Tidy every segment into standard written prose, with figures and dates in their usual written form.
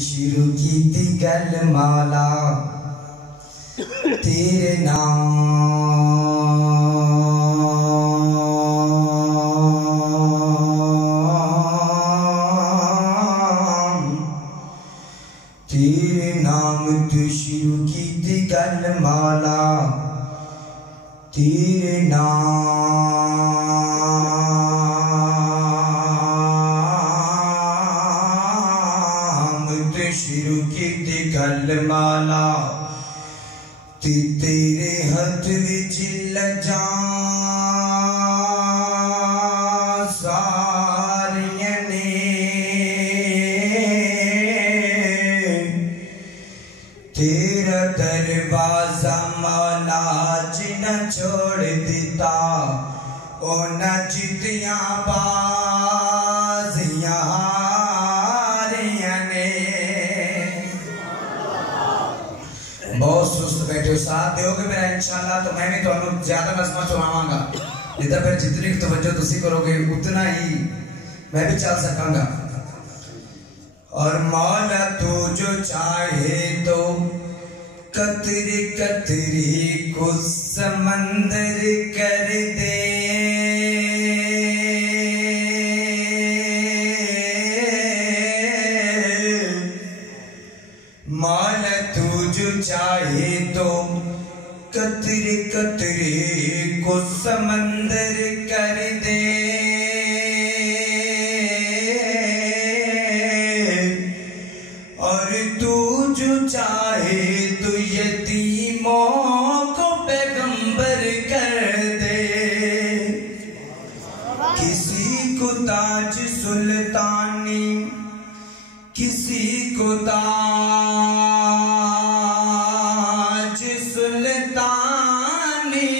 شروع کی تھی گل مالا تیرے نام تو شروع کی تھی گل مالا تیرے نام تو شروع کی تھی گل مالا تیرے ہاتھ وچ لجاں ساریاں نے تیرا دروازہ مولا جنہ چھوڑ دیتا اونا جتیاں بازیاں ہاریاں نے بہت سست بیٹھے ہو ساتھ دیو گے میرا انشاءاللہ تو میں بھی تو انہوں زیادہ نظمہ چناواں گا جتا پھر جتنی توجہ تسی کرو گے اتنا ہی میں بھی چل سکاں گا اور مولا تو جو چاہے تو قطری قطری کو سمندر کر دے مولا تو جو چاہے تو قطری قطری کو سمندر کر دے اور تو جو چاہے تو یتیموں کو پیغمبر کر دے کسی کو تاج سلطانی کسی کو تاج سلطانی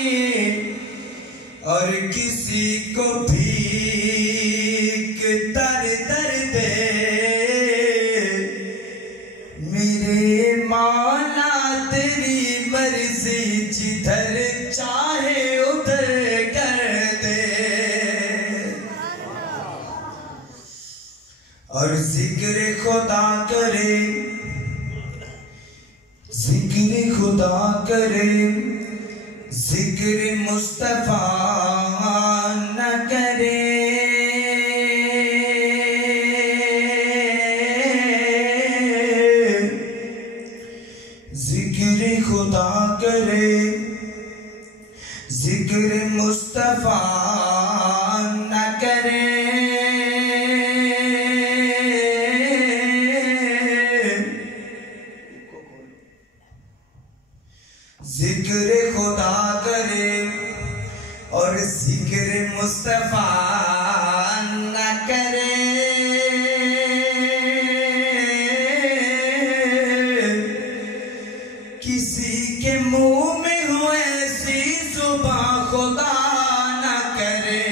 اور کسی کو بھیک در در دے میرے مولا تیری مرضی جدھر چاہے ادھر کر دے اور ذکر خدا کرے ذکر خدا کرے ذکر مصطفیٰ نہ کرے ذکر خدا کرے ذکر مصطفیٰ نہ کرے ذکر خدا کرے اور ذکر مصطفیٰ نہ کرے کسی کے منہ میں ہو ایسی زبان خدا نہ کرے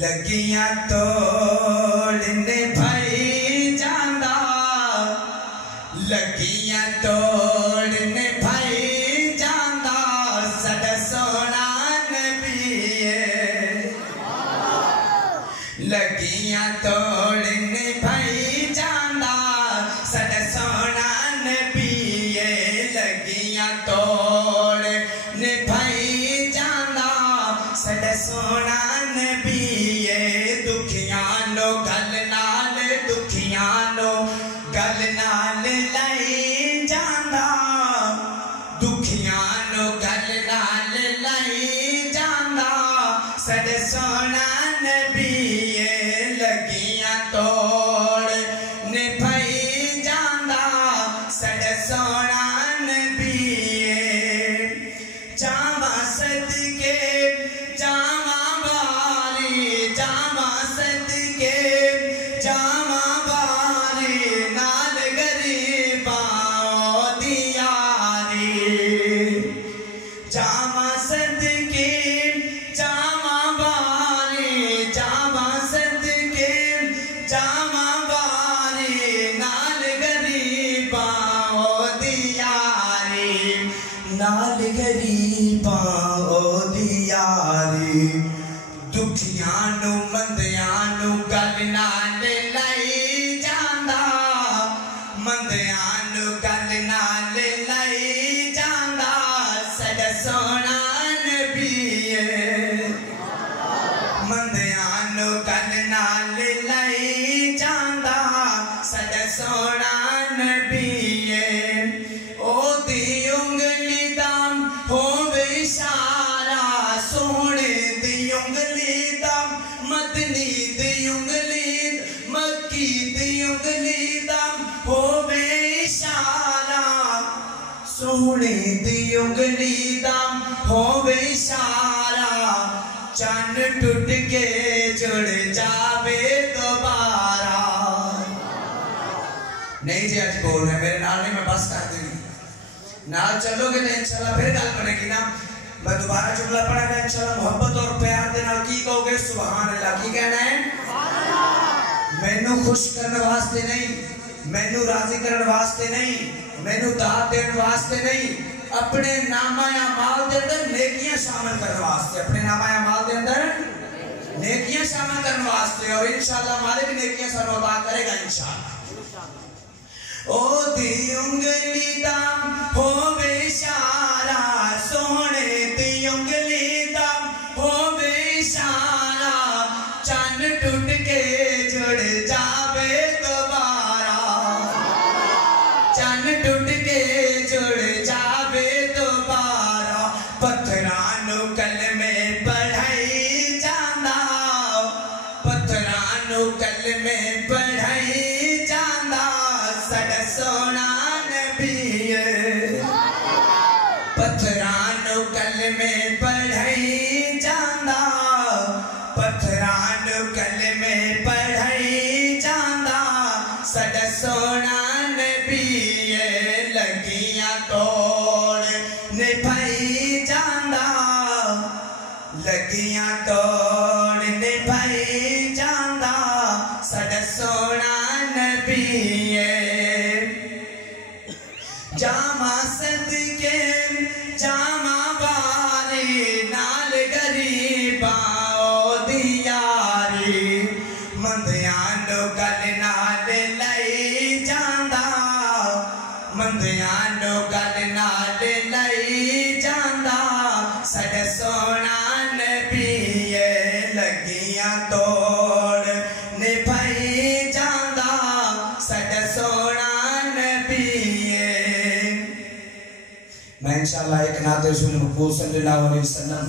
لگیاں توڑنے بھائی جاندہ لگیاں توڑنے بھائی جاندہ سدا سونا نبی ہے لگیاں توڑنے بھائی جاندہ سدا سونا نبی ہے لگیاں توڑنے بھائی جاندہ سدا سونا نبی ہے دکھیاں نو گل نال دکھیاں نو گل نال لائی جاندہ دکھیاں نو گل نال لائی جاندہ سدا سونا نبی ہے لگیاں توڑنے بھائی جاندہ سدا سونا نبی ہے جاواں صدقے جاواں باری جاواں صدقے جاواں باری सोना नबी ओ दी उंगली दाम होवे इशारा सोने दी उंगली दाम मदनी दी उंगली मक्की दी उंगली दाम होवे इशारा सोने दी उंगली दाम होवे इशारा चन्न टूट के जुड़ जावे दोबारा। नहीं जी आज बोल रहे मेरे नाल नहीं मैं बस कर दूंगी नाल चलोगे तो इंशाल्लाह फिर गल बनेगी ना। मैं दोबारा जुमला पढ़ेगा इंशाल्लाह मोहब्बत और प्यार दे नाल की कहोगे सुभान अल्लाह। की कहना है मैनू खुश करने वास्ते नहीं मैनू राजी करने वास्ते नहीं मैनू दात देने वास्ते नहीं अपने नामा या माल दे अंदर नेकियां शामिल करने वास्ते अपने नामा या माल दे अंदर नेकियां शामिल करने वास्ते और इंशाल्लाह मालिक नेकियां सानू अता करेगा इंशाल्लाह। ओ दी उंगली दाम होवे इशारा सोने दी उंगली दाम होवे इशारा चन्न टूट के जुड़ जावे दोबारा चन्न टूट के जुड़ जावे दोबारा। पत्थरां नू कलमे पढ़ाई जांदा पत्थरां नू कलमे पढ़ाई जांदा साडा सोना नबी पत्थरां नू कलमे पढ़ाई जांदा पत्थरां नू कलमे पढ़ाई जांदा साडा सोना नबी लगियां तोड़ निभाई जांदा लगियां तोड़ निभाई जांदा साडा सोना नबी जामा सदके जामा वारी नाल गरीबा दी यारी मंदियां नू गल नाल लई जांदा मंदियां नू गल नाल लई जांदा साडा सोना नबी लगियां तोड़ निभाई जांदा साडा सोना नबी। मैं इंशाल्लाह एक नाते रसूल मकबूल सल्लल्लाहु अलैहि वसल्लम